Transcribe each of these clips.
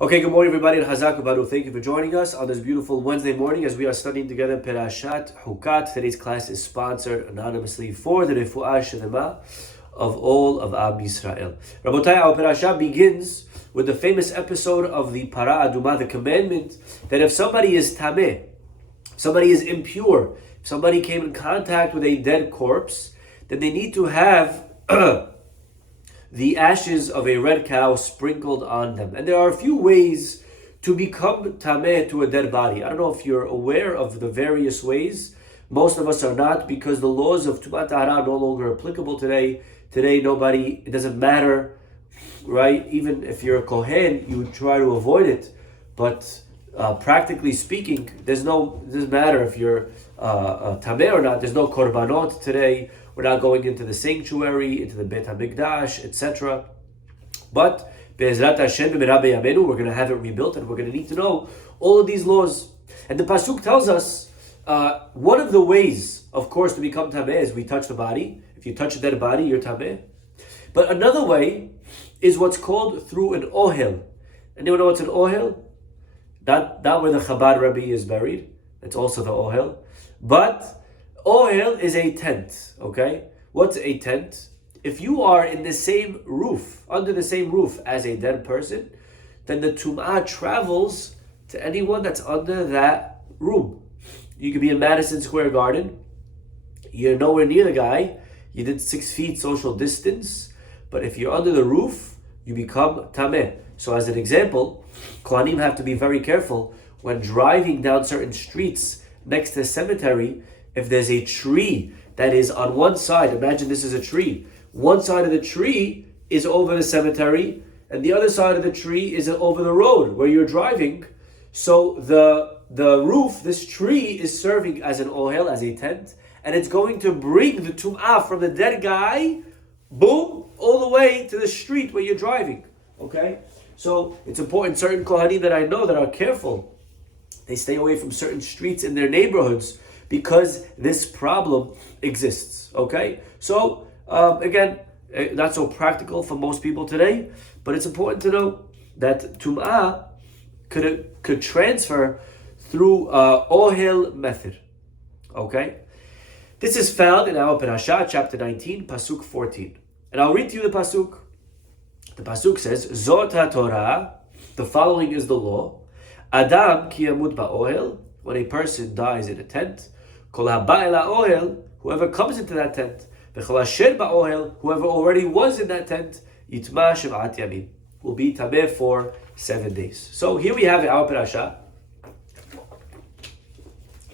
Okay, good morning, everybody, and Hazak Baru. Thank you for joining us on this beautiful Wednesday morning as we are studying together Perashat Hukat. Today's class is sponsored anonymously for the Refuah Shelema of all of Am Yisrael. Rabotai, our Perashat begins with the famous episode of the Para Aduma, the commandment that if somebody is tameh, somebody is impure, if somebody came in contact with a dead corpse, then they need to have the ashes of a red cow sprinkled on them. And there are a few ways to become tameh to a dead body. I don't know if you're aware of the various ways. Most of us are not, because the laws of Tumat Tahara are no longer applicable today. Today, it doesn't matter, right? Even if you're a Kohen, you would try to avoid it. But practically speaking, it doesn't matter if you're tameh or not. There's no korbanot today. We're not going into the sanctuary, into the Beit HaMikdash, etc. But Be'ezrat Hashem, we're going to have it rebuilt, and we're going to need to know all of these laws. And the Pasuk tells us one of the ways, of course, to become tameh is we touch the body. If you touch a dead body, you're tameh. But another way is what's called through an ohel. Anyone know what's an ohel? Not where the Chabad Rebbe is buried. It's also the ohel. But ohel is a tent, okay? What's a tent? If you are in the same roof, under the same roof as a dead person, then the tum'ah travels to anyone that's under that room. You could be in Madison Square Garden. You're nowhere near the guy. You did 6 feet social distance. But if you're under the roof, you become tameh. So as an example, Kohanim have to be very careful when driving down certain streets next to a cemetery. If there's a tree that is on one side, imagine this is a tree. One side of the tree is over the cemetery, and the other side of the tree is over the road where you're driving. So the roof, this tree, is serving as an ohel, as a tent, and it's going to bring the tum'ah from the dead guy, boom, all the way to the street where you're driving. Okay? So it's important, certain Kohanim that I know that are careful, they stay away from certain streets in their neighborhoods, because this problem exists, okay? So, again, not so practical for most people today, but it's important to know that Tum'ah could transfer through Ohel method, okay? This is found in our Parashah, chapter 19, Pasuk 14. And I'll read to you the Pasuk. The Pasuk says, Zot HaTorah, the following is the law, Adam ki yamut ba'ohel, when a person dies in a tent, whoever comes into that tent, whoever already was in that tent, will be tameh for 7 days. So here we have our parasha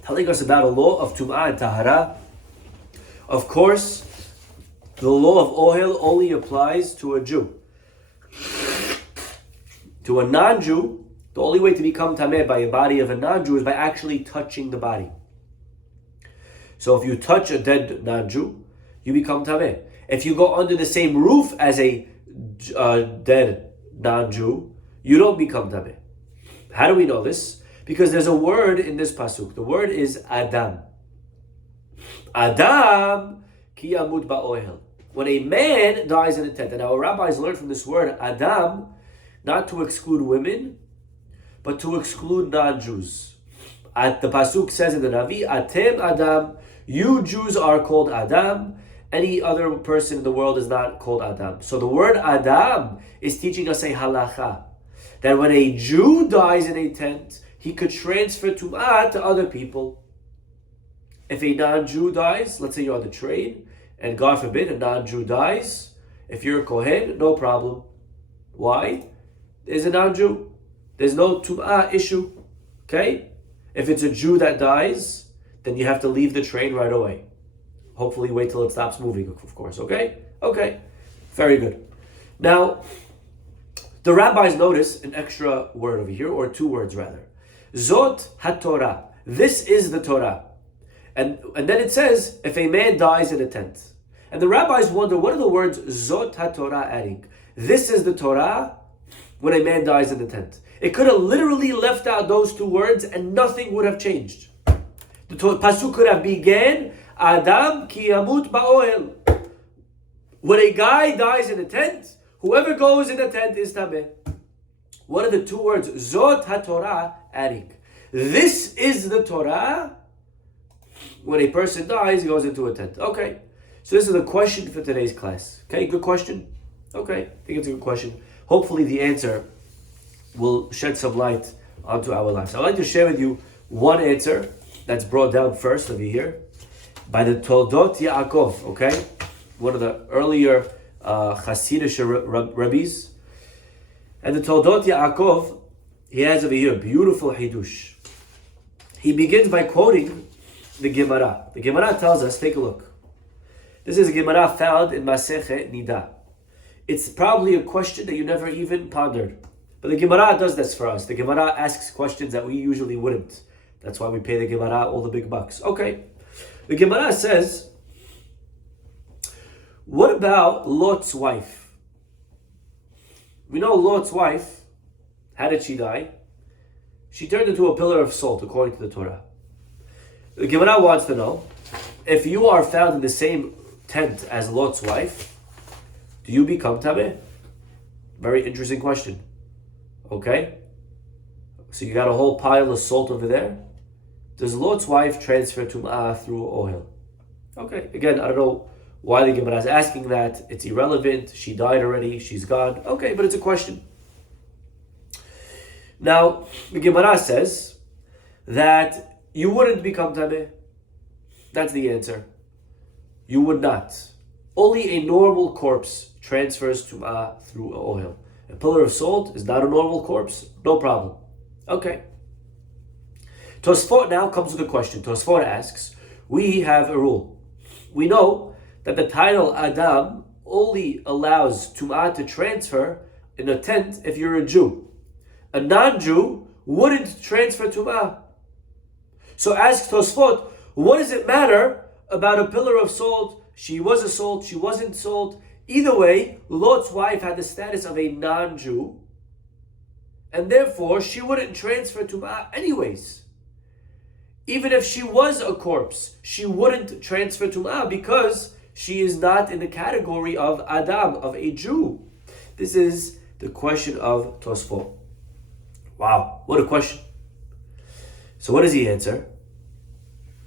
telling us about a law of tum'ah and tahara. Of course, the law of ohel only applies to a Jew. To a non-Jew, the only way to become tameh by a body of a non-Jew is by actually touching the body. So if you touch a dead non-Jew, you become tameh. If you go under the same roof as a dead non-Jew, you don't become tameh. How do we know this? Because there's a word in this pasuk. The word is Adam. Adam ki yamut ba'ohel. When a man dies in a tent, and our rabbis learned from this word Adam not to exclude women, but to exclude non-Jews. The pasuk says in the Navi, Atem Adam, you Jews are called Adam. Any other person in the world is not called Adam. So the word Adam is teaching us a halacha, that when a Jew dies in a tent, he could transfer tum'ah to other people. If a non-Jew dies, let's say you're on the train, and God forbid a non-Jew dies, if you're a Kohen, no problem. Why? There's a non-Jew. There's no tum'ah issue. Okay? If it's a Jew that dies, then you have to leave the train right away. Hopefully wait till it stops moving, of course, okay? Okay, very good. Now, the rabbis notice an extra word over here, or 2 words rather. Zot HaTorah, this is the Torah. And then it says, if a man dies in a tent. And the rabbis wonder, what are the words Zot HaTorah adding? This is the Torah when a man dies in the tent. It could have literally left out those 2 words and nothing would have changed. The pasuk could have began, Adam ki yamut ba'ohel. When a guy dies in a tent, whoever goes in the tent is tameh. What are the two words Zot HaTorah adding? This is the Torah. When a person dies, he goes into a tent. Okay, so this is the question for today's class. Okay, good question. Okay, I think it's a good question. Hopefully the answer will shed some light onto our lives. I'd like to share with you one answer that's brought down first over here by the Toldot Yaakov, okay? One of the earlier Hasidic rabbis. And the Toldot Yaakov, he has over here a beautiful Hidush. He begins by quoting the Gemara. The Gemara tells us, take a look. This is a Gemara found in Masechet Nida. It's probably a question that you never even pondered. But the Gemara does this for us. The Gemara asks questions that we usually wouldn't. That's why we pay the Gemara all the big bucks. Okay. The Gemara says, what about Lot's wife? We know Lot's wife, how did she die? She turned into a pillar of salt, according to the Torah. The Gemara wants to know, if you are found in the same tent as Lot's wife, do you become Tameh? Very interesting question. Okay? So you got a whole pile of salt over there. Does Lot's wife transfer Tum'ah through oil? Okay, again, I don't know why the Gemara is asking that. It's irrelevant. She died already. She's gone. Okay, but it's a question. Now, the Gemara says that you wouldn't become Tameh. That's the answer. You would not. Only a normal corpse transfers Tum'ah through oil. A pillar of salt is not a normal corpse. No problem. Okay. Tosfot now comes with a question. Tosfot asks, we have a rule. We know that the title Adam only allows Tum'ah to transfer in a tent if you're a Jew. A non-Jew wouldn't transfer Tum'ah. So asks Tosfot, what does it matter about a pillar of salt? She was a salt, she wasn't salt. Either way, Lot's wife had the status of a non-Jew, and therefore she wouldn't transfer Tum'ah anyways. Even if she was a corpse, she wouldn't transfer Tum'ah because she is not in the category of Adam, of a Jew. This is the question of Tosfot. Wow, what a question. So what does he answer?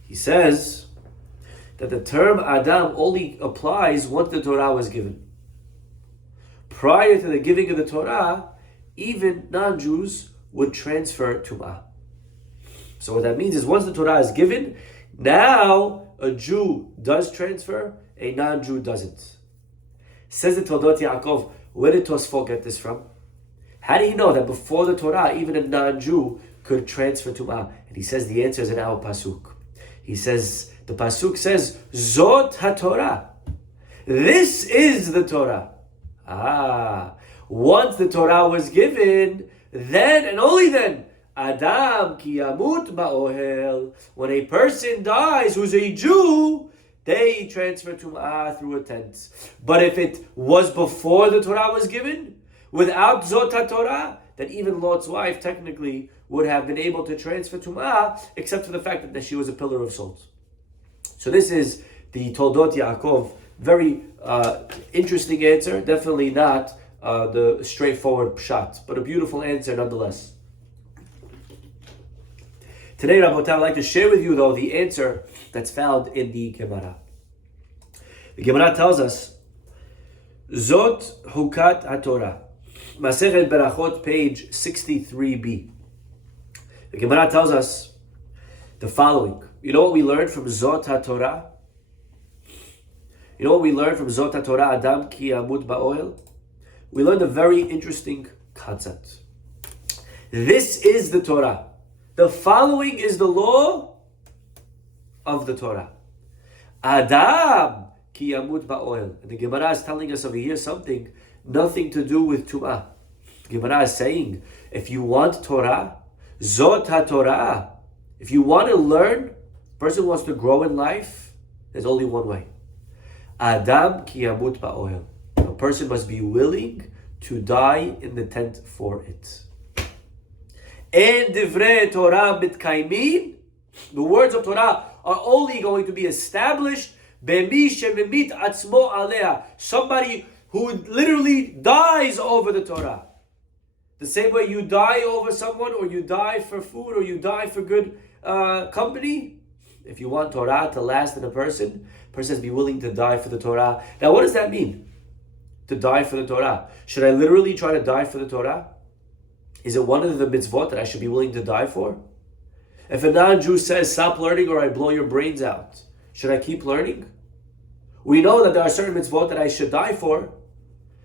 He says that the term Adam only applies once the Torah was given. Prior to the giving of the Torah, even non-Jews would transfer Tum'ah. So what that means is once the Torah is given, now a Jew does transfer, a non-Jew doesn't. Says the Toldot Yaakov, where did Tosfot get this from? How do you know that before the Torah, even a non-Jew could transfer Tum'ah? And he says the answer is in our Pasuk. He says, the Pasuk says, Zot HaTorah. This is the Torah. Once the Torah was given, then and only then, Adam ki yamut ba'ohel. When a person dies who's a Jew, they transfer Tum'ah through a tent. But if it was before the Torah was given, without Zot HaTorah, then even Lot's wife technically would have been able to transfer Tum'ah, except for the fact that she was a pillar of salt. So this is the Toldot Yaakov. Very interesting answer. Definitely not the straightforward pshat, but a beautiful answer nonetheless. Today, Rabotai, I'd like to share with you, though, the answer that's found in the Gemara. The Gemara tells us, Zot Hukat HaTorah. Masechet Berachot, page 63b. The Gemara tells us the following. You know what we learned from Zot HaTorah? You know what we learned from Zot HaTorah, Adam ki yamut ba'ohel? We learned a very interesting concept. This is the Torah. The following is the law of the Torah. Adam ki yamut ba'ohel. And the Gemara is telling us over here something, nothing to do with Tum'ah. The Gemara is saying, if you want Torah, Zot HaTorah, if you want to learn, person wants to grow in life, there's only one way. Adam ki yamut ba'ohel. A person must be willing to die in the tent for it. And divrei Torah mitkaimin, the words of Torah are only going to be established b'mi shemimit atzmo aleha, somebody who literally dies over the Torah. The same way you die over someone, or you die for food, or you die for good company. If you want Torah to last in a person says be willing to die for the Torah. Now what does that mean? To die for the Torah. Should I literally try to die for the Torah? Is it one of the mitzvot that I should be willing to die for? If a non-Jew says, stop learning or I blow your brains out, should I keep learning? We know that there are certain mitzvot that I should die for.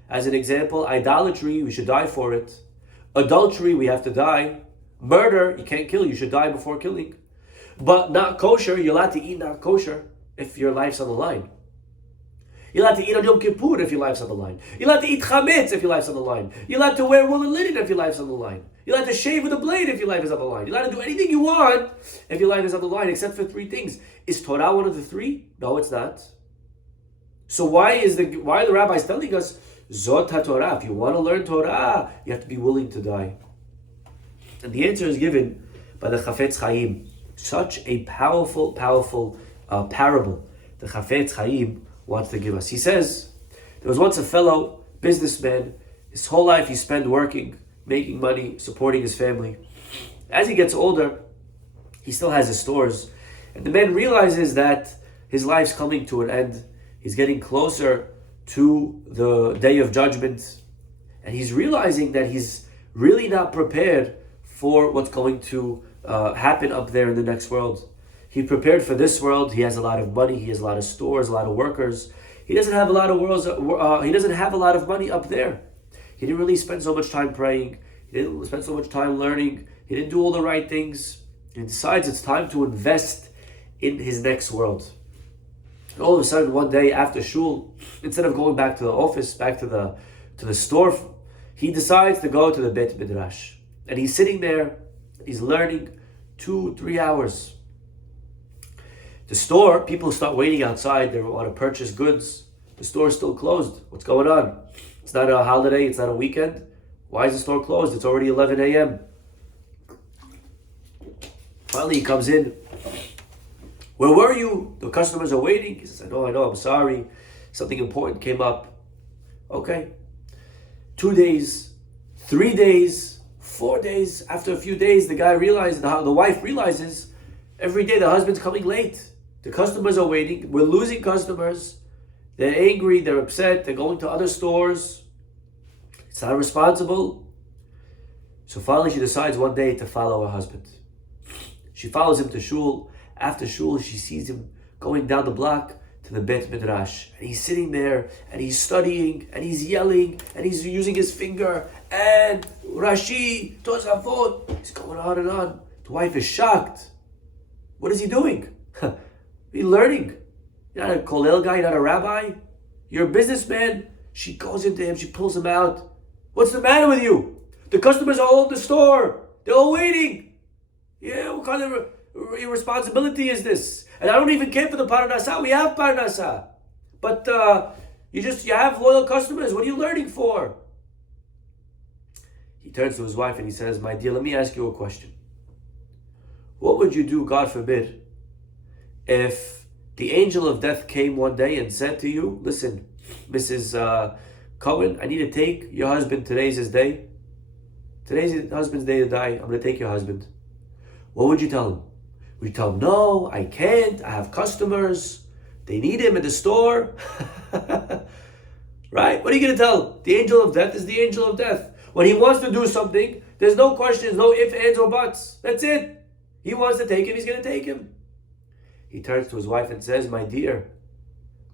As an example, idolatry, we should die for it. Adultery, we have to die. Murder, you can't kill, you should die before killing. But not kosher, you're allowed to eat not kosher if your life's on the line. You're allowed to eat on Yom Kippur if your life's on the line. You're allowed to eat chametz if your life's on the line. You're allowed to wear woolen linen if your life's on the line. You're allowed to shave with a blade if your life is on the line. You're allowed to do anything you want if your life is on the line, except for three things. Is Torah one of the three? No, it's not. So why are the rabbis telling us, Zot HaTorah, if you want to learn Torah, you have to be willing to die? And the answer is given by the Chafetz Chaim. Such a powerful parable the Chafetz Chaim wants to give us. He says, there was once a fellow businessman. His whole life he spent working, making money, supporting his family. As he gets older, he still has his stores. And the man realizes that his life's coming to an end. He's getting closer to the day of judgment. And he's realizing that he's really not prepared for what's going to happen up there in the next world. He prepared for this world. He has a lot of money. He has a lot of stores, a lot of workers. He doesn't have a lot of he doesn't have a lot of money up there. He didn't really spend so much time praying. He didn't spend so much time learning. He didn't do all the right things. He decides it's time to invest in his next world. And all of a sudden, one day after shul, instead of going back to the office, back to the store, he decides to go to the Beit Midrash. And he's sitting there. He's learning 2-3 hours. The store, people start waiting outside. They want to purchase goods. The store is still closed. What's going on? It's not a holiday. It's not a weekend. Why is the store closed? It's already 11 a.m. Finally, he comes in. Where were you? The customers are waiting. He says, I know, I'm sorry. Something important came up. Okay. 2 days, 3 days, 4 days. After a few days, the wife realizes every day the husband's coming late. The customers are waiting. We're losing customers. They're angry. They're upset. They're going to other stores. It's not responsible. So finally she decides one day to follow her husband. She follows him to shul. After shul, she sees him going down the block to the Beit Midrash. And he's sitting there and he's studying and he's yelling and he's using his finger and Rashi, Tosafot. He's going on and on. The wife is shocked. What is he doing? He's learning. You're not a kollel guy, you're not a rabbi. You're a businessman. She goes into him, she pulls him out. What's the matter with you? The customers are all in the store. They're all waiting. Yeah, what kind of irresponsibility is this? And I don't even care for the parnasah. We have parnasah. But you have loyal customers. What are you learning for? He turns to his wife and he says, my dear, let me ask you a question. What would you do, God forbid, if the angel of death came one day and said to you, listen, Mrs. Cohen, I need to take your husband. Today's his day. Today's his husband's day to die. I'm going to take your husband. What would you tell him? Would you tell him, no, I can't. I have customers. They need him in the store. Right? What are you going to tell him? The angel of death is the angel of death. When he wants to do something, there's no questions, no ifs, ands, or buts. That's it. He wants to take him, he's going to take him. He turns to his wife and says, my dear,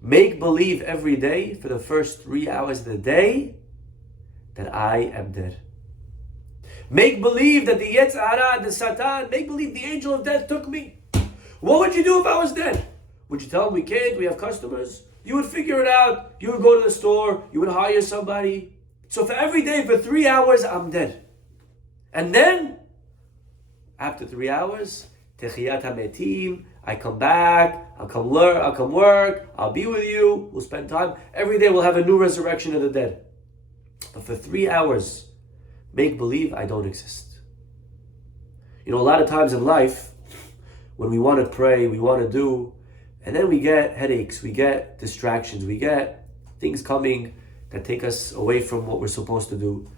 make believe every day for the first 3 hours of the day that I am dead. Make believe that the Yetzer Hara, the Satan, make believe the angel of death took me. What would you do if I was dead? Would you tell him we can't, we have customers? You would figure it out. You would go to the store, you would hire somebody. So for every day, for 3 hours, I'm dead. And then, after 3 hours, Techiyat HaMetim, I come back, I'll come work, I'll be with you, we'll spend time. Every day we'll have a new resurrection of the dead. But for 3 hours, make believe I don't exist. You know, a lot of times in life, when we want to pray, we want to do, and then we get headaches, we get distractions, we get things coming that take us away from what we're supposed to do.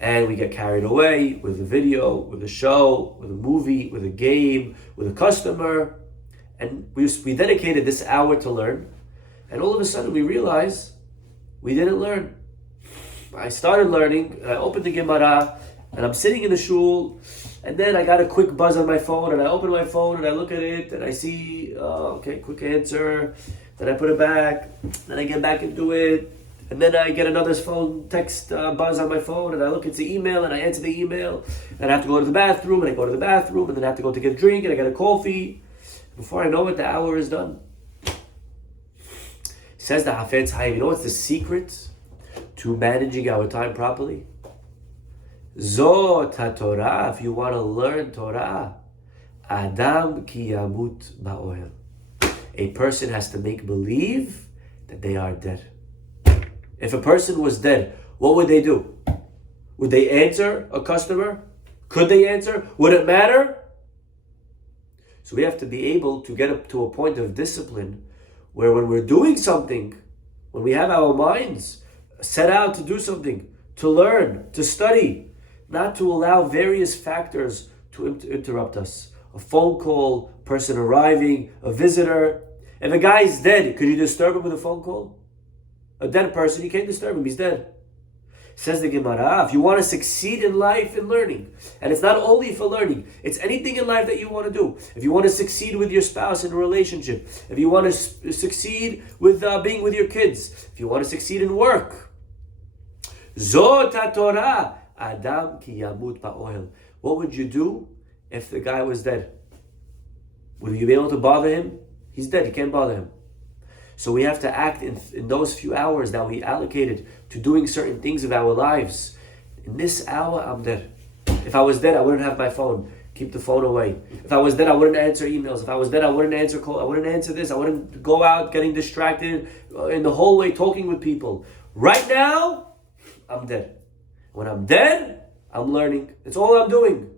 And we get carried away with a video, with a show, with a movie, with a game, with a customer. And we dedicated this hour to learn. And all of a sudden we realize we didn't learn. I started learning, and I opened the Gemara, and I'm sitting in the shul, and then I got a quick buzz on my phone, and I open my phone, and I look at it, and I see, okay, quick answer. Then I put it back, then I get back into it, and then I get another phone text buzz on my phone, and I look at the email, and I answer the email, and I have to go to the bathroom, and I go to the bathroom, and then I have to go to get a drink, and I get a coffee. Before I know it, the hour is done. Says the Hafetz Chaim, you know what's the secret to managing our time properly? Zot HaTorah, if you want to learn Torah, Adam ki yamut ba'ohel. A person has to make believe that they are dead. If a person was dead, what would they do? Would they answer a customer? Could they answer? Would it matter? So we have to be able to get up to a point of discipline where when we're doing something, when we have our minds set out to do something, to learn, to study, not to allow various factors to interrupt us. A phone call, person arriving, a visitor. If a guy is dead, could you disturb him with a phone call? A dead person, you can't disturb him, he's dead. Says the Gemara, if you want to succeed in life and learning, and it's not only for learning, it's anything in life that you want to do. If you want to succeed with your spouse in a relationship, if you want to succeed with being with your kids, if you want to succeed in work, Zot HaTorah, Adam ki yamut ba'ohel. What would you do if the guy was dead? Would you be able to bother him? He's dead, you can't bother him. So we have to act in those few hours that we allocated to doing certain things of our lives. In this hour, I'm dead. If I was dead, I wouldn't have my phone. Keep the phone away. If I was dead, I wouldn't answer emails. If I was dead, I wouldn't answer calls. I wouldn't answer this. I wouldn't go out getting distracted in the hallway talking with people. Right now, I'm dead. When I'm dead, I'm learning. It's all I'm doing.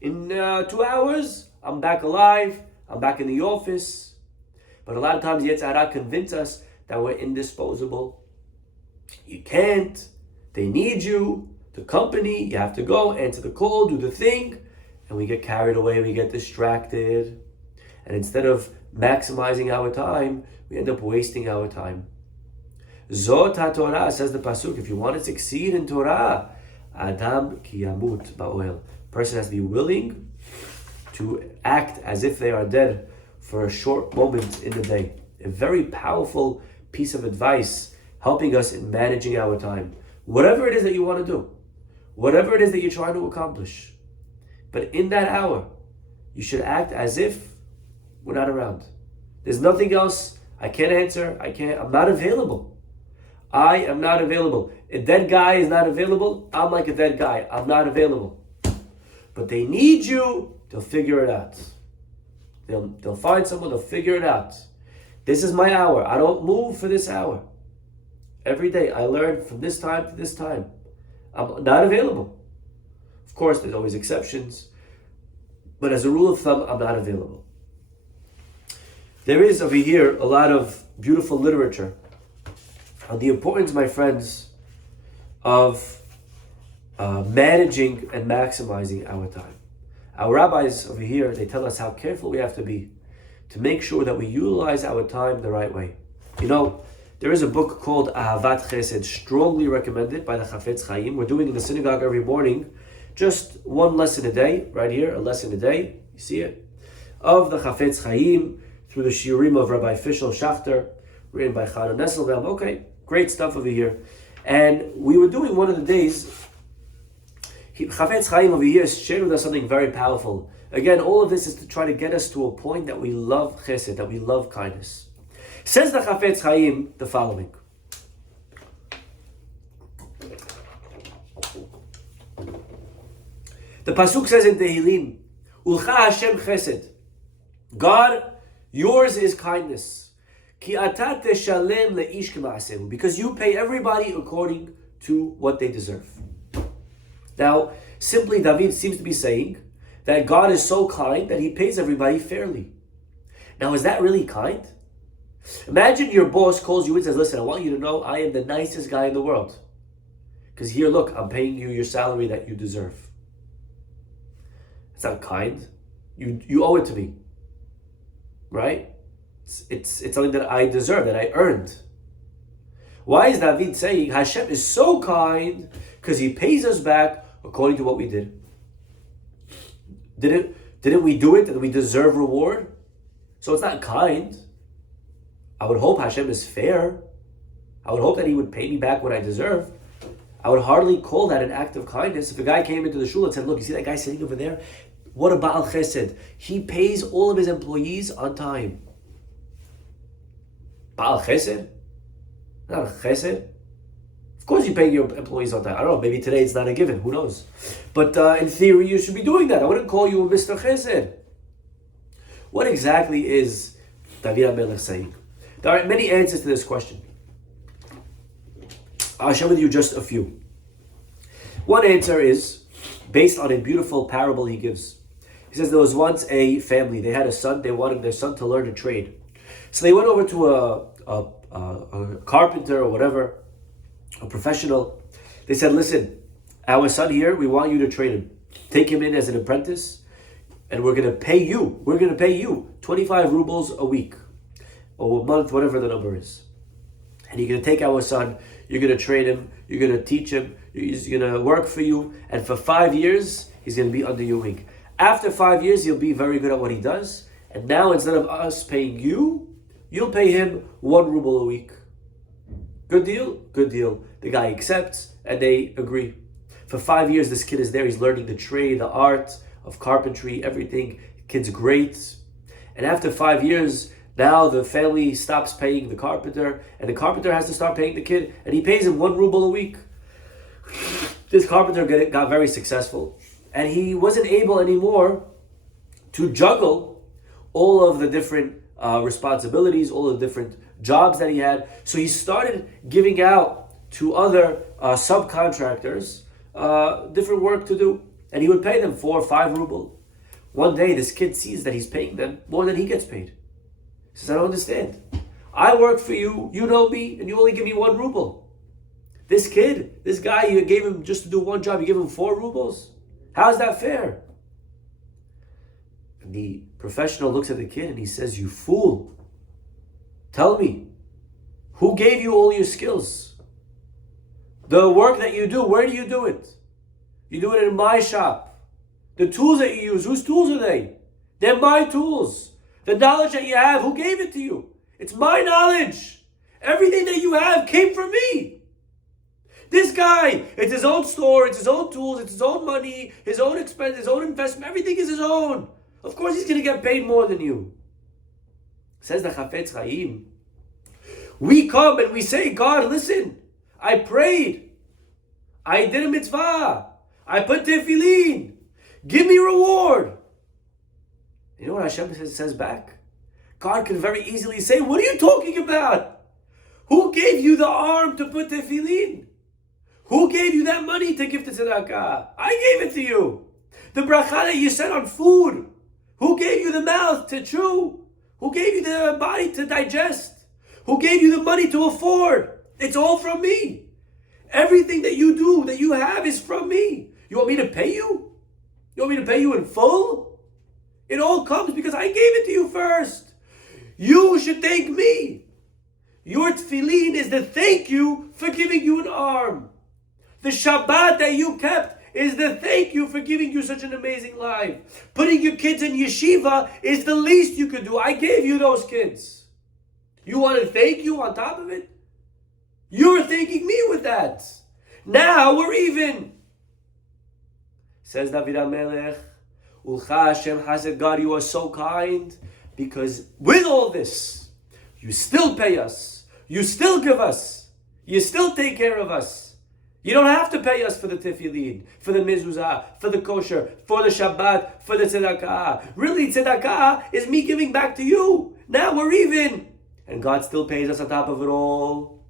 In 2 hours, I'm back alive. I'm back in the office. But a lot of times, Yetzirah convince us that we're indisposable. You can't. They need you. The company, you have to go, answer the call, do the thing. And we get carried away, we get distracted. And instead of maximizing our time, we end up wasting our time. Zot HaTorah, says the Pasuk, if you want to succeed in Torah, Adam ki yamut ba'ohel. Person has to be willing to act as if they are dead for a short moment in the day. A very powerful piece of advice helping us in managing our time. Whatever it is that you want to do, whatever it is that you're trying to accomplish, but in that hour, you should act as if we're not around. There's nothing else. I can't answer. I'm not available. I am not available. A dead guy is not available. I'm like a dead guy. I'm not available. But they need you. They'll figure it out. They'll find someone. They'll figure it out. This is my hour. I don't move for this hour. Every day I learn from this time to this time. I'm not available. Of course, there's always exceptions. But as a rule of thumb, I'm not available. There is over here a lot of beautiful literature on the importance, my friends, of managing and maximizing our time. Our rabbis over here, they tell us how careful we have to be to make sure that we utilize our time the right way. You know, there is a book called Ahavat Chesed, strongly recommended by the Chafetz Chaim. We're doing in the synagogue every morning, just one lesson a day, right here, a lesson a day, you see it, of the Chafetz Chaim, through the Shiurim of Rabbi Fishel Schachter, written by Chana Nesselbaum. Okay, great stuff over here. And we were doing one of the days, Chafetz Chaim over here shared with us something very powerful. Again, all of this is to try to get us to a point that we love chesed, that we love kindness. Says the Chafetz Chaim the following. The Pasuk says in Tehillim, Ulcha Hashem chesed. God, yours is kindness. Ki ata teshalem leish k'ma'asehu. Because you pay everybody according to what they deserve. Now, simply David seems to be saying that God is so kind that he pays everybody fairly. Now, is that really kind? Imagine your boss calls you and says, listen, I want you to know I am the nicest guy in the world. Because here, look, I'm paying you your salary that you deserve. It's not kind. You owe it to me, right? It's something that I deserve, that I earned. Why is David saying Hashem is so kind? Because He pays us back according to what we did. Didn't we do it and we deserve reward? So it's not kind. I would hope Hashem is fair. I would hope that He would pay me back what I deserve. I would hardly call that an act of kindness. If a guy came into the shul and said, look, you see that guy sitting over there? What a Baal Chesed. He pays all of his employees on time. Baal Chesed? Not a Chesed. Of course you pay your employees on time. I don't know, maybe today it's not a given. Who knows? But in theory, you should be doing that. I wouldn't call you a Mr. Chesed. What exactly is David HaMelech saying? There are many answers to this question. I'll share with you just a few. One answer is based on a beautiful parable he gives. He says there was once a family. They had a son. They wanted their son to learn a trade. So they went over to a carpenter or whatever, a professional. They said, listen, our son here, we want you to train him. Take him in as an apprentice, and we're going to pay you. We're going to pay you 25 rubles a week or a month, whatever the number is. And you're going to take our son, you're going to train him, you're going to teach him, he's going to work for you, and for 5 years, he's going to be under your wing. After 5 years, he'll be very good at what he does, and now instead of us paying you, you'll pay him 1 ruble a week. Good deal? Good deal. The guy accepts, and they agree. For 5 years, this kid is there, he's learning the trade, the art of carpentry, everything. Kid's great. And after 5 years, now the family stops paying the carpenter, and the carpenter has to start paying the kid, and he pays him 1 ruble a week. This carpenter got very successful, and he wasn't able anymore to juggle all of the different responsibilities, all the different jobs that he had. So he started giving out to other subcontractors different work to do, and he would pay them 4 or 5 ruble. One day, this kid sees that he's paying them more than he gets paid. He says, I don't understand. I work for you, you know me, and you only give me 1 ruble. This kid, this guy, you gave him just to do one job, you give him 4 rubles? How's that fair? And the professional looks at the kid and he says, you fool. Tell me, who gave you all your skills? The work that you do, where do you do it? You do it in my shop. The tools that you use, whose tools are they? They're my tools. The knowledge that you have, who gave it to you? It's my knowledge. Everything that you have came from me. This guy, it's his own store, it's his own tools, it's his own money, his own expense, his own investment, everything is his own. Of course he's going to get paid more than you. Says the Chafetz Chaim. We come and we say, God, listen, I prayed. I did a mitzvah. I put tefillin. Give me reward. You know what Hashem says back? God can very easily say, what are you talking about? Who gave you the arm to put tefillin? Who gave you that money to give to tzedakah? I gave it to you. The bracha that you said on food. Who gave you the mouth to chew? Who gave you the body to digest? Who gave you the money to afford? It's all from me. Everything that you do, that you have, is from me. You want me to pay you? You want me to pay you in full? It all comes because I gave it to you first. You should thank me. Your tefillin is the thank you for giving you an arm. The Shabbat that you kept is the thank you for giving you such an amazing life. Putting your kids in yeshiva is the least you could do. I gave you those kids. You want to thank you on top of it? You're thanking me with that. Now we're even. Says David HaMelech, Ulcha Hashem Chesed, God, you are so kind, because with all this, you still pay us. You still give us. You still take care of us. You don't have to pay us for the tefillin, for the mezuzah, for the kosher, for the Shabbat, for the tzedakah. Really, tzedakah is me giving back to you. Now we're even. And God still pays us on top of it all.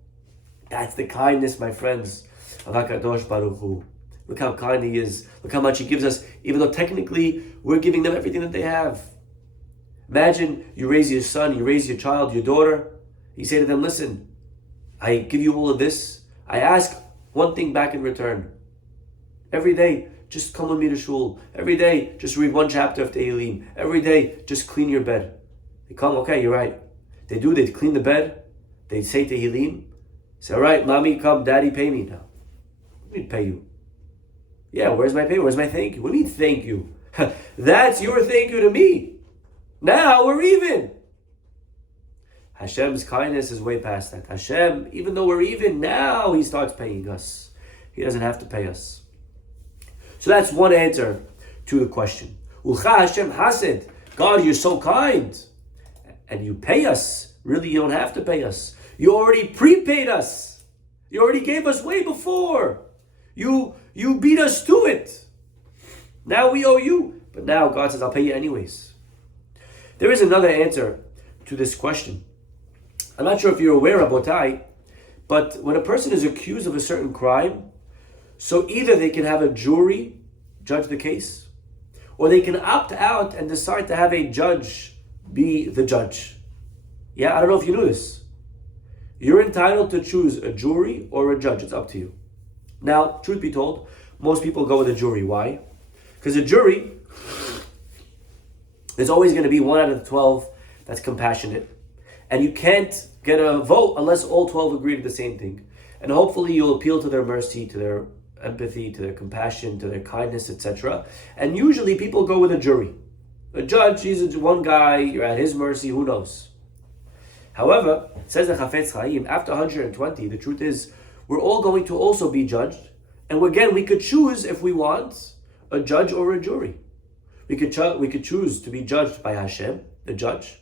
That's the kindness, my friends, of HaKadosh Baruch Hu. Look how kind He is. Look how much He gives us, even though technically we're giving them everything that they have. Imagine you raise your son, you raise your child, your daughter. You say to them, listen, I give you all of this. I ask one thing back in return. Every day, just come with me to shul. Every day, just read one chapter of Tehillim. Every day, just clean your bed. They come, okay, you're right. They clean the bed. They say Tehillim. Say, all right, mommy, come, daddy, pay me now. What do you mean pay you? Yeah, where's my pay? Where's my thank you? What do you mean thank you? That's your thank you to me. Now we're even. Hashem's kindness is way past that. Hashem, even though we're even, now He starts paying us. He doesn't have to pay us. So that's one answer to the question. Ucha Hashem Hased. God, you're so kind. And you pay us. Really, you don't have to pay us. You already prepaid us. You already gave us way before. You beat us to it. Now we owe you. But now God says, I'll pay you anyways. There is another answer to this question. I'm not sure if you're aware, Rabotai, but when a person is accused of a certain crime, so either they can have a jury judge the case, or they can opt out and decide to have a judge be the judge. Yeah, I don't know if you knew this. You're entitled to choose a jury or a judge. It's up to you. Now, truth be told, most people go with a jury. Why? Because a jury, there's always going to be 1 out of the 12 that's compassionate. And you can't get a vote unless all 12 agree to the same thing. And hopefully you'll appeal to their mercy, to their empathy, to their compassion, to their kindness, etc. And usually people go with a jury. A judge, he's one guy, you're at his mercy, who knows? However, it says the Chafetz Chaim, after 120, the truth is, we're all going to also be judged. And again, we could choose, if we want, a judge or a jury. We could choose to be judged by Hashem, the judge,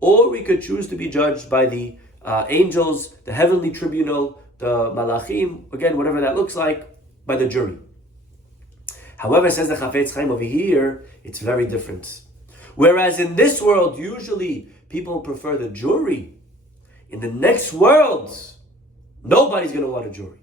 or we could choose to be judged by the angels, the heavenly tribunal, the malachim, again, whatever that looks like, by the jury. However, says the Chafetz Chaim over here, it's very different. Whereas in this world, usually people prefer the jury. In the next world, nobody's going to want a jury.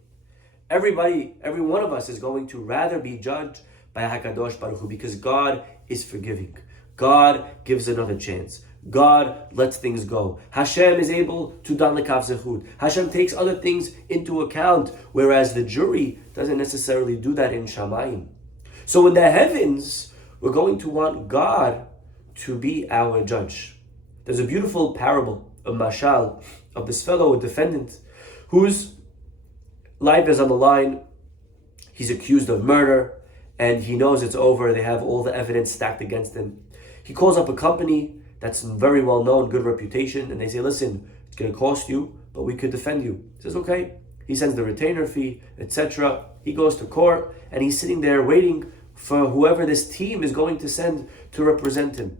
Every one of us is going to rather be judged by HaKadosh Baruch Hu, because God is forgiving. God gives another chance. God lets things go. Hashem is able to dan lekav zechut. Hashem takes other things into account, whereas the jury doesn't necessarily do that in Shamayim. So in the heavens, we're going to want God to be our judge. There's a beautiful parable, a mashal, of this fellow, a defendant, whose life is on the line. He's accused of murder, and he knows it's over. They have all the evidence stacked against him. He calls up a company that's very well known, good reputation, and they say, listen, it's going to cost you, but we could defend you. He says, okay. He sends the retainer fee, etc. He goes to court, and he's sitting there waiting for whoever this team is going to send to represent him.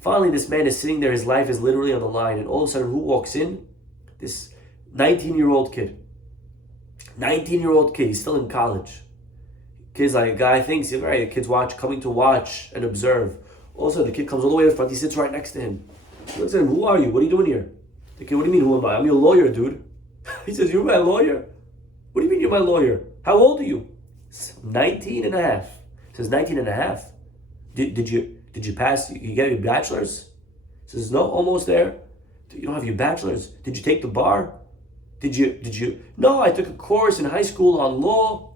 Finally, this man is sitting there, his life is literally on the line, and all of a sudden, who walks in? This 19-year-old kid. 19-year-old kid, he's still in college. Kid's like, a guy thinks, all right, the kid's coming to watch and observe. All of a sudden, the kid comes all the way to the front, he sits right next to him. He looks at him, who are you? What are you doing here? The kid, what do you mean, who am I? I'm your lawyer, dude. He says, you're my lawyer? What do you mean you're my lawyer? How old are you? 19 and a half. He says, 19 and a half? Did you pass? You get your bachelor's? He says, no, almost there. You don't have your bachelor's? Did you take the bar? Did you? No, I took a course in high school on law.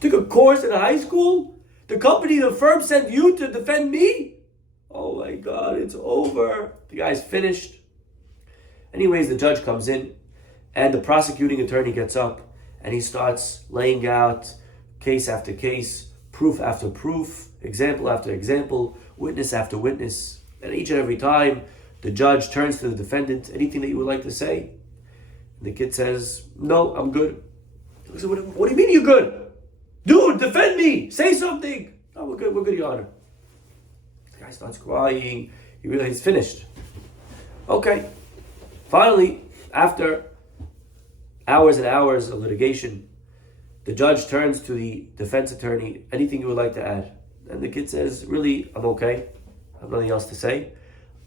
Took a course in high school? The company, the firm sent you to defend me? Oh my God, it's over. The guy's finished. Anyways, the judge comes in, and the prosecuting attorney gets up, and he starts laying out case after case, proof after proof, example after example, witness after witness. And each and every time, the judge turns to the defendant, anything that you would like to say? And the kid says, no, I'm good. He says, what do you mean you're good? Dude, defend me! Say something! No, we're good, Your Honor. The guy starts crying. He realizes he's finished. Okay. Finally, after hours and hours of litigation, the judge turns to the defense attorney, anything you would like to add? And the kid says, really, I'm okay. I have nothing else to say.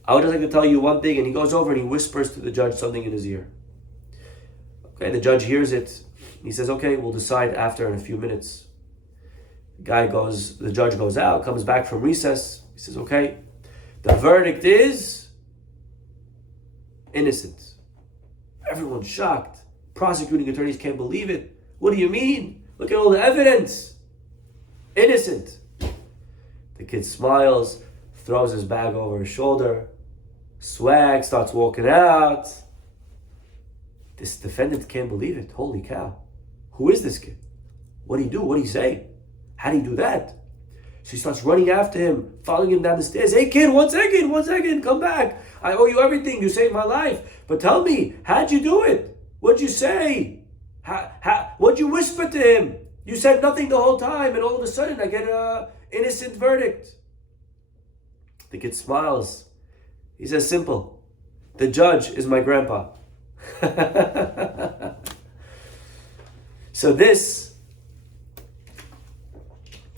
I would just like to tell you one thing. And he goes over and he whispers to the judge something in his ear. Okay, the judge hears it. He says, okay, we'll decide after in a few minutes. The judge goes out, comes back from recess. He says, okay, the verdict is innocent. Everyone's shocked. Prosecuting attorneys can't believe it. What do you mean? Look at all the evidence. Innocent. The kid smiles, throws his bag over his shoulder, swag, starts walking out. This defendant can't believe it. Holy cow. Who is this kid? What did he do? What did he say? How did he do that? So he starts running after him, following him down the stairs. Hey kid, 1 second, come back. I owe you everything. You saved my life. But tell me, how'd you do it? What'd you say? What'd you whisper to him? You said nothing the whole time, and all of a sudden I get an innocent verdict. The kid smiles. He says, simple. The judge is my grandpa. So this,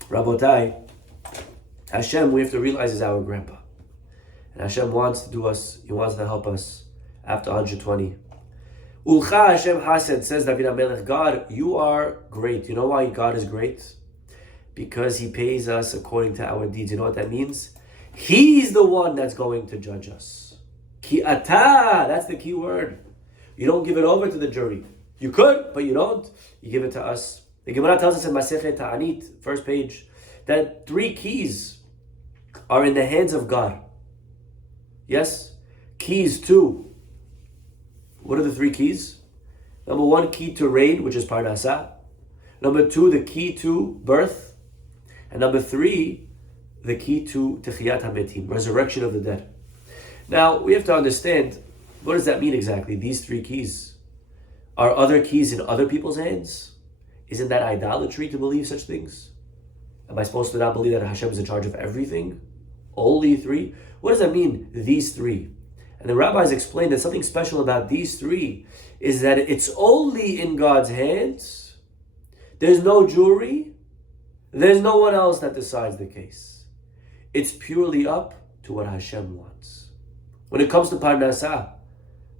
Rabotai, Hashem, we have to realize, is our grandpa. And Hashem wants to do us, He wants to help us after 120. Ulcha Hashem Hased, says David HaMelech, God, you are great. You know why God is great? Because He pays us according to our deeds. You know what that means? He's the one that's going to judge us. Ki ata, that's the key word. You don't give it over to the jury. You could, but you don't. You give it to us. The Gemara tells us in Masechet Ta'anit, first page, that 3 keys are in the hands of God. Yes? Keys 2. What are the 3 keys? Number 1, key to rain, which is Parnasah. Number 2, the key to birth. And number 3, the key to Techiyat HaMetim, resurrection of the dead. Now, we have to understand, what does that mean exactly, these 3 keys? Are other keys in other people's hands? Isn't that idolatry to believe such things? Am I supposed to not believe that Hashem is in charge of everything? Only 3? What does that mean, these 3? And the rabbis explained that something special about these 3 is that it's only in God's hands. There's no jury. There's no one else that decides the case. It's purely up to what Hashem wants. When it comes to Parnasah,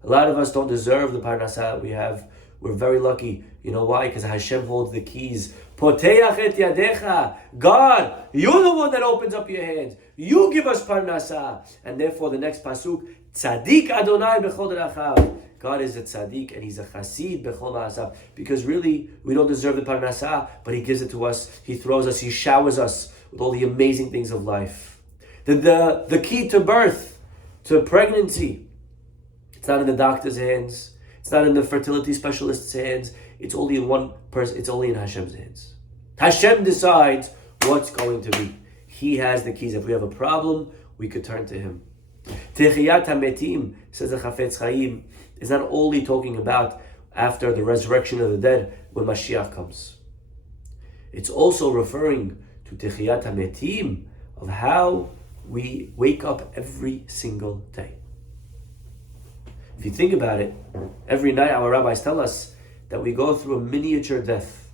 a lot of us don't deserve the Parnasah that we have. We're very lucky. You know why? Because Hashem holds the keys. Poteach et yadecha. God, you're the one that opens up your hands. You give us Parnasah. And therefore the next pasuk, Tzadik Adonai b'chol derachav. God is a tzaddik and He's a chassid b'chol ma'asav. Because really, we don't deserve the Parnasah, but He gives it to us. He throws us, He showers us with all the amazing things of life. The key to birth, to pregnancy, it's not in the doctor's hands. It's not in the fertility specialist's hands. It's only in one person. It's only in Hashem's hands. Hashem decides what's going to be. He has the keys. If we have a problem, we could turn to Him. Techiyat HaMetim, says the Chafetz Chaim, is not only talking about after the resurrection of the dead, when Mashiach comes. It's also referring to Techiyat HaMetim, of how we wake up every single day. If you think about it, every night our rabbis tell us that we go through a miniature death.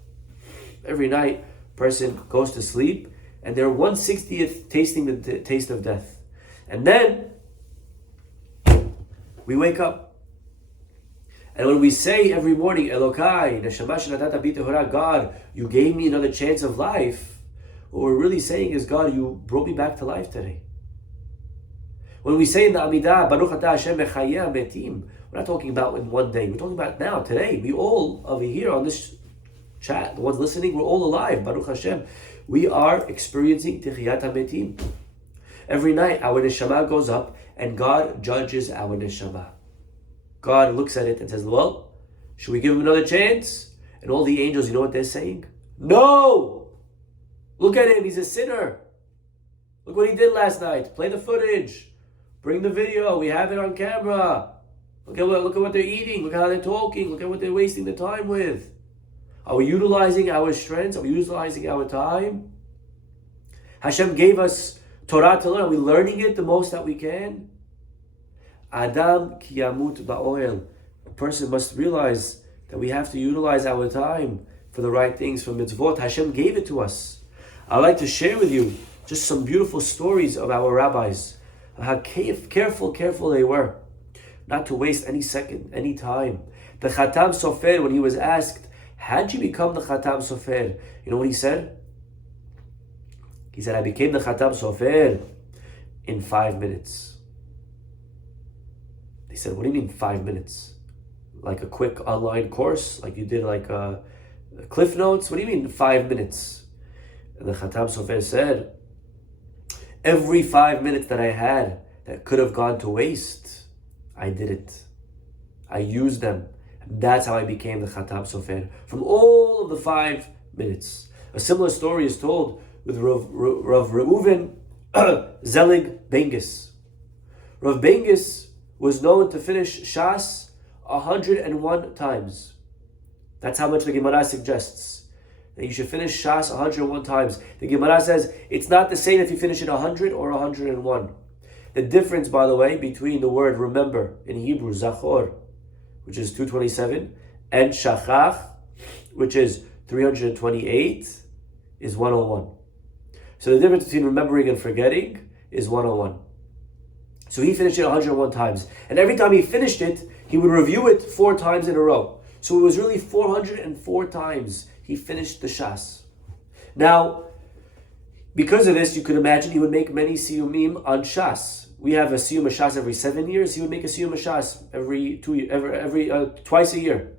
Every night, a person goes to sleep and they're 1/60th tasting the taste of death. And then we wake up. And when we say every morning, Elokai, Neshama shenatata bi tehora, God, you gave me another chance of life, what we're really saying is, God, you brought me back to life today. When we say in the Amidah, Baruch Atah Hashem mechayeh metim, we're not talking about in one day. We're talking about now, today. We all over here on this chat, the ones listening, we're all alive. Baruch Hashem. We are experiencing Techiyat HaMetim. Every night, our neshama goes up, and God judges our neshama. God looks at it and says, well, should we give him another chance? And all the angels, you know what they're saying? No! Look at him, he's a sinner. Look what he did last night. Play the footage. Bring the video. We have it on camera. Look at what they're eating. Look at how they're talking. Look at what they're wasting the time with. Are we utilizing our strengths? Are we utilizing our time? Hashem gave us Torah to learn. Are we learning it the most that we can? Adam ki yamut ba'oel. A person must realize that we have to utilize our time for the right things, for mitzvot. Hashem gave it to us. I'd like to share with you just some beautiful stories of our rabbis, how careful they were not to waste any second, any time. The Khatam Sofer, when he was asked, how'd you become the Khatam Sofer? You know what he said? He said, I became the Khatam Sofer in 5 minutes. They said, what do you mean 5 minutes? Like a quick online course? Like you did like Cliff notes? What do you mean 5 minutes? And the Khatam Sofer said, every 5 minutes that I had that could have gone to waste, I did it. I used them. And that's how I became the Khatam Sofer. From all of the 5 minutes. A similar story is told with Rav Reuven Zelig Bengis. Rav Bengis was known to finish Shas 101 times. That's how much the Gemara suggests. That you should finish Shas 101 times. The Gemara says it's not the same if you finish it 100 or 101. The difference, by the way, between the word remember in Hebrew, Zachor, which is 227, and Shachach, which is 328, is 101. So the difference between remembering and forgetting is 101. So he finished it 101 times. And every time he finished it, he would review it 4 times in a row. So it was really 404 times he finished the Shas. Now, because of this, you could imagine he would make many siyumim on Shas. We have a siyum of Shas every 7 years. He would make a siyum of Shas twice a year.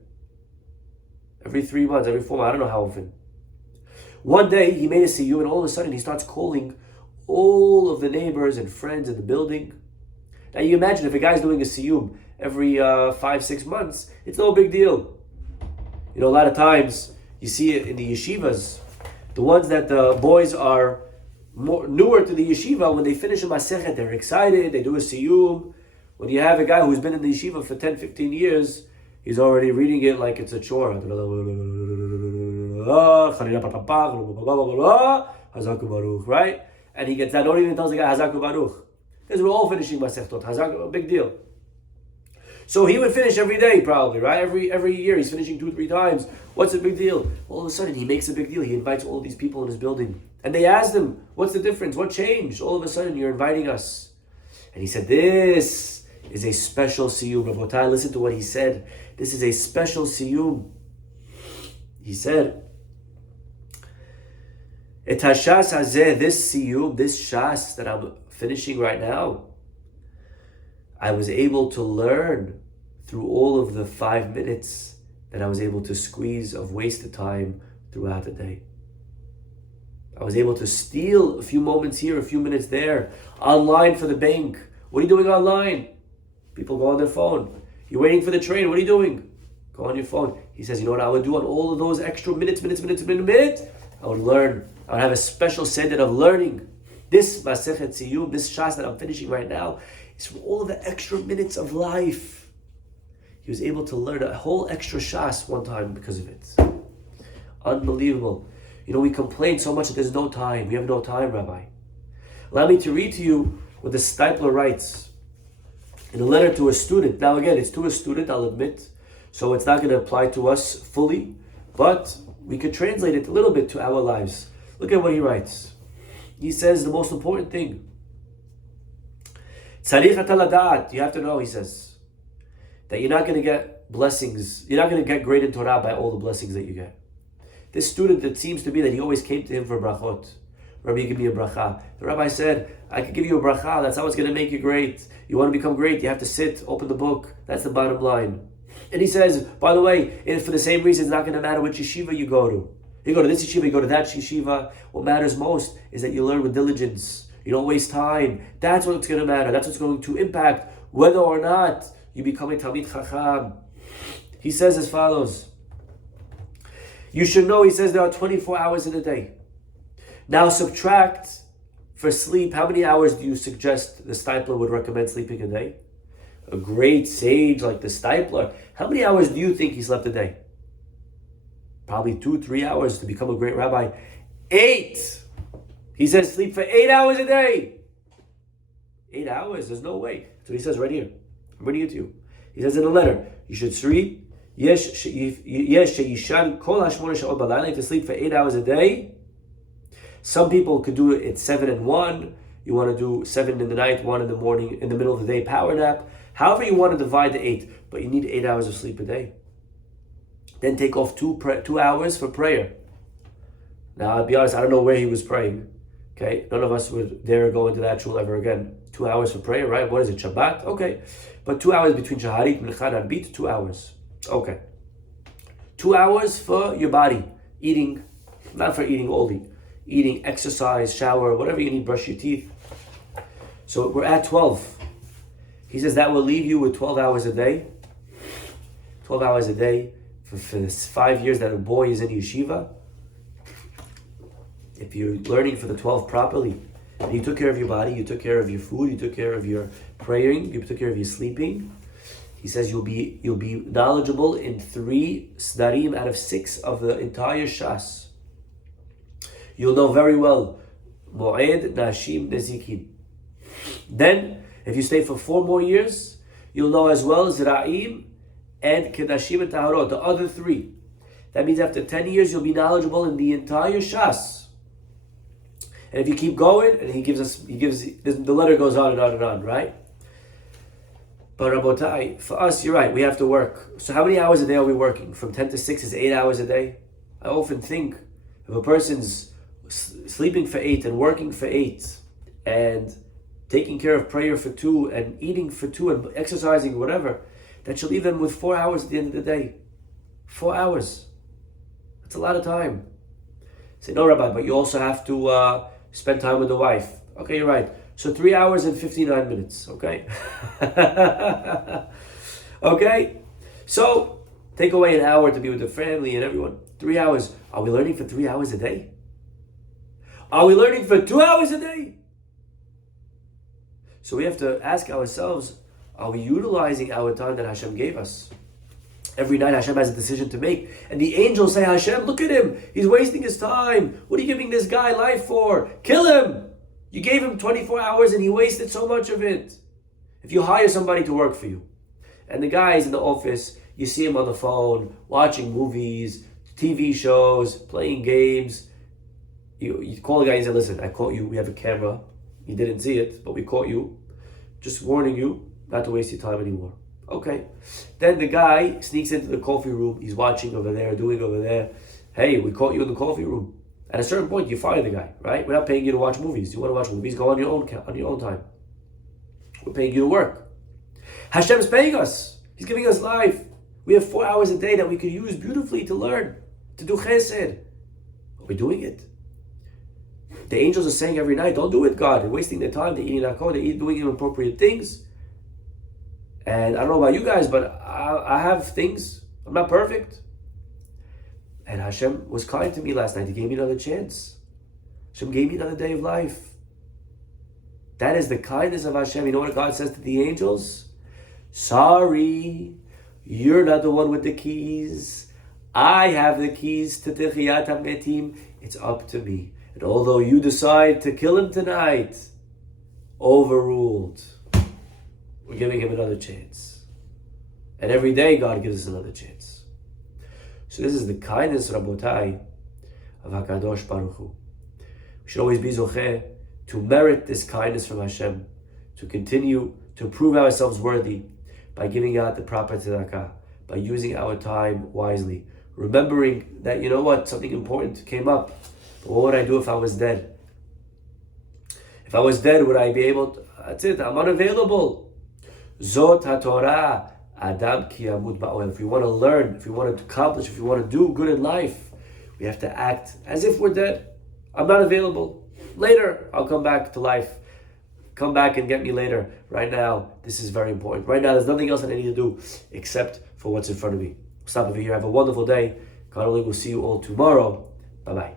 Every 3 months, every 4 months, I don't know how often. One day, he made a siyum, and all of a sudden, he starts calling all of the neighbors and friends in the building. Now, you imagine if a guy's doing a siyum every 5-6 months, it's no big deal. You know, a lot of times, you see it in the yeshivas, the ones that the boys are newer to the yeshiva, when they finish a masechet, they're excited, they do a siyum. When you have a guy who's been in the yeshiva for 10-15 years, he's already reading it like it's a chore. Right? And he gets that, don't even tell the guy Hazaku Baruch. Because we're all finishing masechtot. Hazaku, big deal. So he would finish every day probably, right? Every year he's finishing 2-3 times. What's the big deal? All of a sudden he makes a big deal. He invites all of these people in his building. And they asked him, what's the difference? What changed? All of a sudden you're inviting us. And he said, this is a special siyum. Rabotai, listen to what he said. This is a special siyum. He said, Et hashas hazeh, this siyum, this shas that I'm finishing right now, I was able to learn through all of the 5 minutes that I was able to squeeze of wasted time throughout the day. I was able to steal a few moments here, a few minutes there, online for the bank. What are you doing online? People go on their phone. You're waiting for the train. What are you doing? Go on your phone. He says, you know what I would do on all of those extra minutes? I would learn. I would have a special set of learning. This Masechet Siyum, this Shas that I'm finishing right now, is from all of the extra minutes of life. He was able to learn a whole extra Shas one time because of it. Unbelievable. You know, we complain so much that there's no time. We have no time, Rabbi. Allow me to read to you what the Stipler writes in a letter to a student. Now again, it's to a student, I'll admit, so it's not going to apply to us fully, but we could translate it a little bit to our lives. Look at what he writes. He says the most important thing. You have to know, he says, that you're not going to get blessings. You're not going to get great in Torah by all the blessings that you get. This student, it seems to be that he always came to him for brachot. Rabbi, give me a bracha. The rabbi said, I could give you a bracha. That's how it's going to make you great. You want to become great, you have to sit, open the book. That's the bottom line. And he says, by the way, for the same reason, it's not going to matter which yeshiva you go to. You go to this yeshiva, you go to that yeshiva. What matters most is that you learn with diligence. You don't waste time. That's what's going to matter. That's what's going to impact whether or not you become a Talmid Chacham. He says as follows. You should know, he says, there are 24 hours in a day. Now subtract for sleep, how many hours do you suggest the Stipler would recommend sleeping a day? A great sage like the Stipler, how many hours do you think he slept a day? Probably 2-3 hours to become a great rabbi. 8! He says sleep for 8 hours a day. 8 hours, there's no way. So he says right here. I'm reading it to you. He says in a letter, you should sleep. Yes, she'ishan kol hashmona sha'ot balayla, to sleep for 8 hours a day. Some people could do it at 7 and 1. You want to do 7 in the night, 1 in the morning, in the middle of the day, power nap. However you want to divide the 8, but you need 8 hours of sleep a day. Then take off 2 hours for prayer. Now, I'll be honest, I don't know where he was praying. Okay, none of us would dare go into that shul ever again. 2 hours for prayer, right? What is it, Shabbat? Okay. But 2 hours between Shaharit, Mincha, and Arbit, 2 hours. Okay. 2 hours for your body. Eating, not for eating only. Eating, exercise, shower, whatever you need, brush your teeth. So we're at 12. He says that will leave you with 12 hours a day. 12 hours a day for this 5 years that a boy is in yeshiva. If you're learning for the 12 properly, and you took care of your body, you took care of your food, you took care of your praying, you took care of your sleeping, he says you'll be knowledgeable in 3 Sdarim out of 6 of the entire Shas. You'll know very well Mo'ed, Nashim, Nezikin. Then, if you stay for 4 more years, you'll know as well Zra'im and Kedashim and Taharot, the other 3. That means after 10 years, you'll be knowledgeable in the entire Shas. And if you keep going, and the letter goes on and on and on, right? But Rabotai, for us, you're right, we have to work. So how many hours a day are we working? From 10 to 6 is 8 hours a day. I often think if a person's sleeping for 8 and working for 8 and taking care of prayer for 2 and eating for 2 and exercising, whatever, that should leave them with 4 hours at the end of the day. 4 hours. That's a lot of time. Say, no, Rabbi, but you also have to spend time with the wife. Okay, you're right. So 3 hours and 59 minutes, okay? Okay? So, take away an hour to be with the family and everyone. 3 hours. Are we learning for 3 hours a day? Are we learning for 2 hours a day? So we have to ask ourselves, are we utilizing our time that Hashem gave us? Every night Hashem has a decision to make. And the angels say, Hashem, look at him. He's wasting his time. What are you giving this guy life for? Kill him. You gave him 24 hours and he wasted so much of it. If you hire somebody to work for you, and the guy is in the office, you see him on the phone, watching movies, TV shows, playing games. You call the guy and say, listen, I caught you. We have a camera. You didn't see it, but we caught you. Just warning you not to waste your time anymore. Okay. Then the guy sneaks into the coffee room. He's watching over there, doing over there. Hey, we caught you in the coffee room. At a certain point, you fire the guy, right? We're not paying you to watch movies. You want to watch movies, go on your own time. We're paying you to work. Hashem is paying us. He's giving us life. We have 4 hours a day that we could use beautifully to learn, to do chesed. Are we doing it? The angels are saying every night, don't do it, God. They're wasting their time. They're eating alcohol. They're doing inappropriate things. And I don't know about you guys, but I have things. I'm not perfect. And Hashem was kind to me last night. He gave me another chance. Hashem gave me another day of life. That is the kindness of Hashem. You know what God says to the angels? Sorry, you're not the one with the keys. I have the keys to Techiyat HaMetim. It's up to me. And although you decide to kill him tonight, overruled. We're giving him another chance. And every day God gives us another chance. So this is the kindness, Rabotai, of HaKadosh Baruch Hu. We should always be zocheh to merit this kindness from Hashem, to continue to prove ourselves worthy by giving out the proper tzedakah, by using our time wisely, remembering that, you know what, something important came up. But what would I do if I was dead? If I was dead, would I be able to? That's it, I'm unavailable. Zot HaTorah, Adam ki yamut ba'oel. If we want to learn, if we want to accomplish, if we want to do good in life, we have to act as if we're dead. I'm not available. Later, I'll come back to life. Come back and get me later. Right now, this is very important. Right now, there's nothing else that I need to do except for what's in front of me. Stop over here. Have a wonderful day. God willing, we'll see you all tomorrow. Bye-bye.